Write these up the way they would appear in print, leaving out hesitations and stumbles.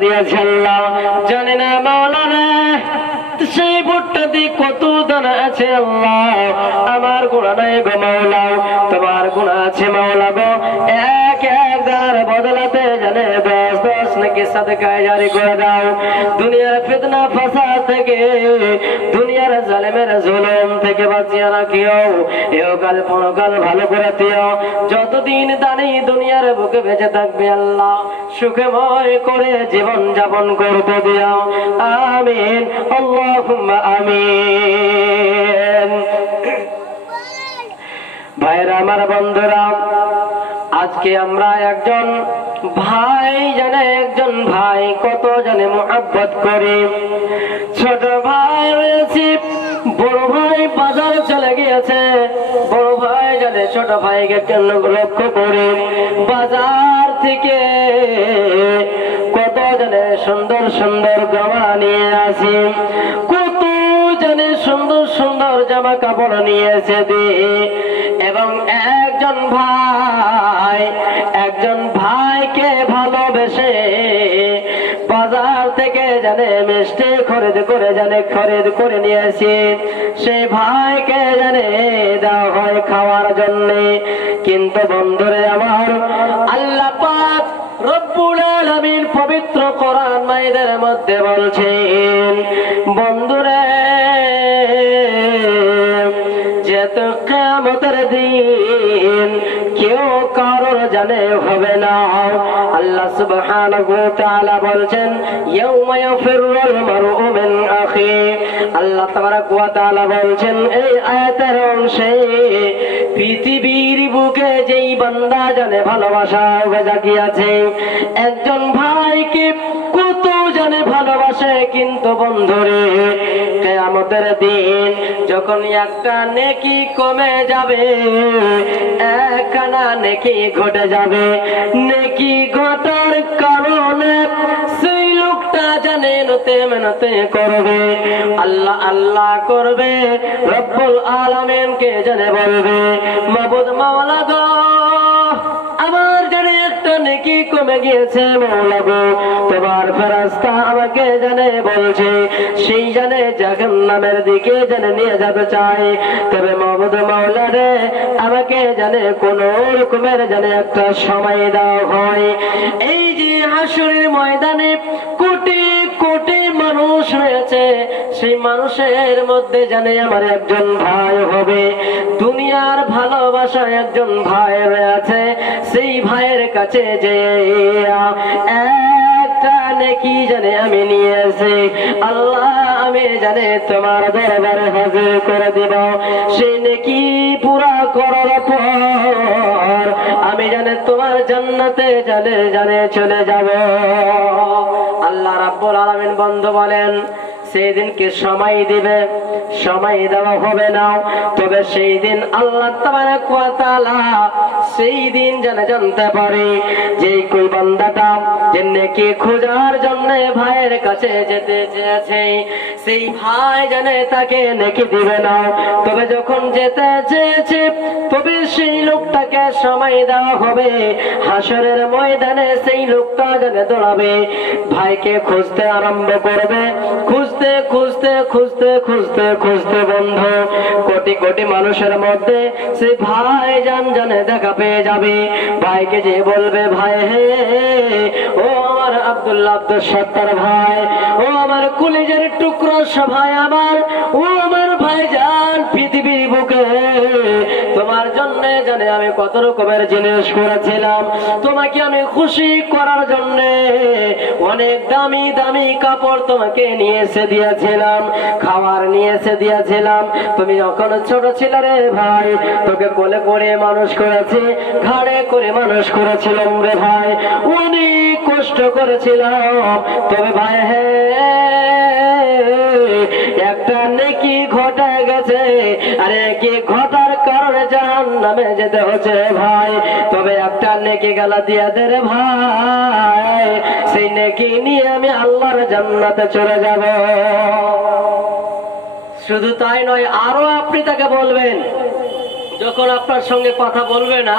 দিয়েছে আল্লাহ জানে না মাওলানা সেই ভুট্টাতে কত দানা আছে আল্লাহ আমার গুনাহ নাই গো মাওলা তোমার গুনাহ আছে মাওলা গো এক এক দানার বদলাতে জানে 10 নাকি সাদকায় জারি করে দাও দুনিয়ার ফিতনা ফাসাদ থেকে দুনিয়ার জালেমের জুলুম থেকে বাঁচিয়ে রাখিও ইহকাল পরকাল ভালো করে দিও যতদিন দানি দুনিয়ার বুকে বেঁচে থাকবে আল্লাহ সুখময় করে জীবন যাপন করতে দিও আমিন আল্লাহুম্মা আমিন। ভাইরা আমার বন্ধুরা আজকে আমরা একজন ভাই জানে একজন ভাই কত জানে মুহাব্বত করি ছোট ভাই রয়েছে বড় ভাই বাজার চলে গিয়েছে বড় ভাই জানে ছোট ভাইকে কেন লক্ষ্য করে বাজার থেকে কত জানে সুন্দর সুন্দর জামা নিয়ে আসি কত জানে সুন্দর সুন্দর জামা কাপড় নিয়ে এসে দিয়ে এবং একজন ভাইকে ভালোবেসে বাজার থেকে জানে মিষ্টি খরিদ করে নিয়ে আসি সেই ভাইকে জানে দেওয়া হয় খাওয়ার জন্য কিন্তু বন্ধুরে আমার আল্লাহ পাক রব্বুল আলামিন পবিত্র কোরআন মাজিদের মধ্যে বলছেন বন্ধুরে যেত কিয়ামতের দিন কেউ কারোর জানে হবে না আল্লাহ সুবহানাহু ওয়া তাআলা বলছেন ইয়াউমা ইয়াফিরুল মারউ মিন আখি আল্লাহ তাবারাক ওয়া তাআলা বলছেন এই আয়াতের অংশে পৃথিবীর বুকে যেই বান্দা জানে ভালোবাসা জাগিয়েছে একজন ভাইকে কত জানে ভালোবাসে কিন্তু বন্ধুরে কিয়ামতের দিন যখন একটা নেকি কমে যাবে একখানা নেকি ঘটে যাবে নেকি ঘটার কারণে সেই লোকটা জানে মেহনতে করবে আল্লাহ আল্লাহ করবে রব্বুল আলামিনকে জানে বলবে মাবুদ মাওলা গো আমার জানে একটা নেকি কমে গিয়েছে মাওলা গো তোমার ফেরেশতা আমাকে জানে বলছে সেই জানে জাহান্নামের দিকে জানে নিয়ে যেতে চায় তবে মাবুদ মাওলা রে আমাকে জানে কোন রকমের জানে একটা সময় দাও হয় এই যে হাসরের ময়দানে কোটি কোটি মানুষ রয়েছে সেই মানুষের মধ্যে জানে আমার একজন ভাই হবে দুনিয়ার ভালোবাসা একজন ভাই রয়েছে সেই ভাইয়ের কাছে যে একটা নেকি জানে আমি নিয়ে আসি আল্লাহ আমি জানে তোমার দরবারে হাজির করে দিব সেই নেকি পুরা করার পর আমি জানে তোমার জান্নাতে জানে চলে যাব আল্লাহ রাব্বুল আলামিন বন্ধু বলেন সেদিনকে সময় দিবে সময় দেওয়া হবে না তবে সেই দিন আল্লাহ তাবারাক ওয়া তাআলা সেই দিন জানতে পারে যে কোন বান্দাটা যে নেকি খোঁজার জন্য ভাইয়ের কাছে যেতে চেয়েছে সেই ভাই জানে তাকে নেকি দিবে না তবে যখন যেতে চেয়েছে তবে সেই লোকটাকে সময় দেওয়া হবে হাসরের ময়দানে সেই লোকটা জানে দৌড়াবে ভাইকে খুঁজতে আরম্ভ করবে খুঁজতে খুঁজতে খুঁজতে খুঁজতে খুঁজতে বন্ধু কোটি কোটি মানুষের মধ্যে সেই ভাই জানে দেখা পেয়ে যাবে ভাইকে যে বলবে ভাই হে ও আমার আব্দুল সত্তার ভাই ও আমার কলিজার টুকরো ভাই আমার ও আমার ভাইজান পৃথিবীর বুকে তোমার জন্য জানে আমি কত রকমের জিনিস করেছিলাম তোমাকে আমি খুশি করার জন্য অনেক দামি দামি কাপড় তোমাকে নিয়ে এসে দিয়েছিলাম খাবার নিয়ে এসে দিয়েছিলাম তুমি যখন ছোট ছিলে রে ভাই তোকে কোলে করে মানুষ করেছি ঘাড়ে করে মানুষ করেছিলাম রে ভাই অনেক কষ্ট করেছিলাম তবে ভাই হে একটা নেকি ঘটে গেছে আরে কি ঘটার কারণে জাহান্নামে যেতে হচ্ছে ভাই তবে একটা নেকি গালা দিয়া দে রে ভাই সেই নেকি নিয়ে আমি আল্লাহর জান্নাতে চলে যাব শুধু তাই নয় আরো আপনি তাকে বলবেন যখন আপনার সঙ্গে কথা বলবে না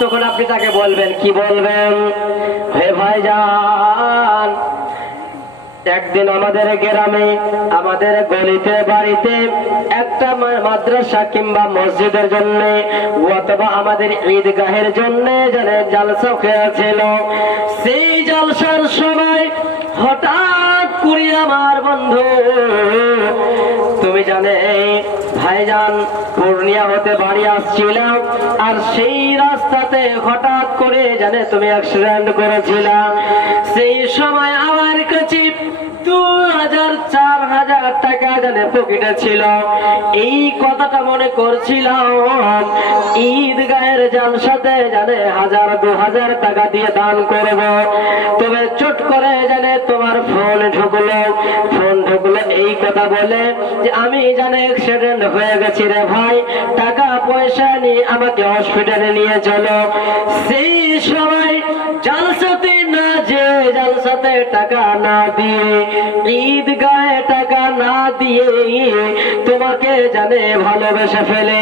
তখন আপনি তাকে বলবেন, কি বলবেন? হে ভাইজান, একদিন আমাদের গ্রামে, আমাদের গলিতে, বাড়িতে একটা মাদ্রাসা কিংবা মসজিদের জন্য অথবা আমাদের ঈদগাহের জন্য জালসা হয়েছিল। সেই জালসার সময় হঠাৎ করে আমার বন্ধু, তুমি জানে ভাইজান, পূর্ণিয়া হতে বাড়ি আসছিলাম, আর সেই রাস্তাতে হঠাৎ করে জানে তুমি অ্যাক্সিডেন্ট করেছিলাম। সেই সময় আমার কাছে 2000-4000 টাকা জানে পকেটে ছিল। এই কথাটা মনে করছিলাম ঈদগাহের জালসাতে জানে 1000-2000 টাকা দিয়ে দান করব। তবে চট করে জানে তোমার ফোন ঢুকলো, এই কথা বলে যে আমি জানে অ্যাক্সিডেন্ট হয়ে গেছি রে ভাই, টাকা পয়সা নিয়ে আমাকে হসপিটালে নিয়ে চলো। সেই সময় জালসাতে না যে, জালসাতে টাকা না দিয়ে, ঈদগাহে টাকা না দিয়ে তোমাকে জানে ভালোবেসে ফেলে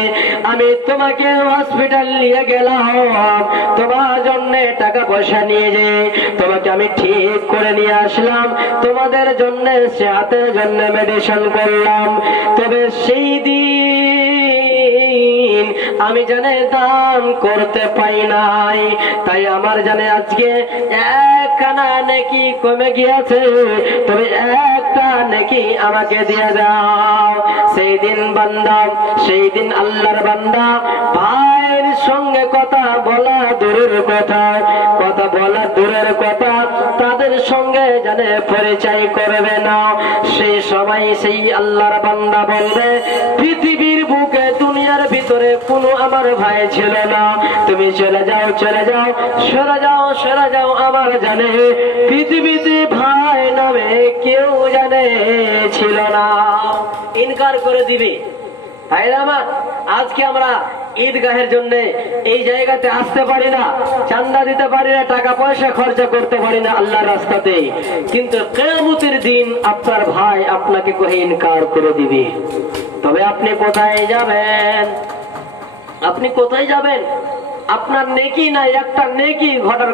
আমি তোমাকে হসপিটাল নিয়ে গেলাম। তোমার জন্য টাকা পয়সা নিয়ে যে তোমাকে আমি ঠিক করে নিয়ে আসলাম, তোমাদের জন্য সেহাতের জন্য মেডিসিন করলাম। তবে সেই দিন আমি জানে দান করতে পাই নাই, তাই আমার জানে আজকে একখানা নেকি কমে গিয়েছে। তবে একটা নেকি আমাকে দিয়ে দাও। সেই দিন বান্দা, সেই দিন আল্লাহর বান্দা ভাইয়ের সঙ্গে কথা বলা দূরের কথা, কথা বলা দূরের কথা, তাদের সঙ্গে জানে পরিচয় করবে না। সেই সময় সেই আল্লাহর বান্দা বলবে, পৃথিবীর বুকে, দুনিয়ার ভিতরে কোনো আমার ভাই ছিল না, তুমি চলে যাও, চলে যাও, সরে যাও, সরে যাও। আমার জানে পৃথিবীতে ভাই নামে কেউ জানে ছিল না। ইনকার করে দিবে। ভাইরা আমার, আজকে আমরা ঈদগাহের জন্য এই জায়গাতে আসতে পারি না, চান্দা দিতে পারি না, টাকা পয়সা খরচা করতে পারি না আল্লাহর রাস্তাতে, কিন্তু কিয়ামতের দিন আপনার ভাই আপনাকে কহে ইনকার করে দিবে। তবে আপনি কোথায় যাবেন? আপনি কোথায় যাবেন? আপনার নেকি নাই, একটা নেকি ঘটার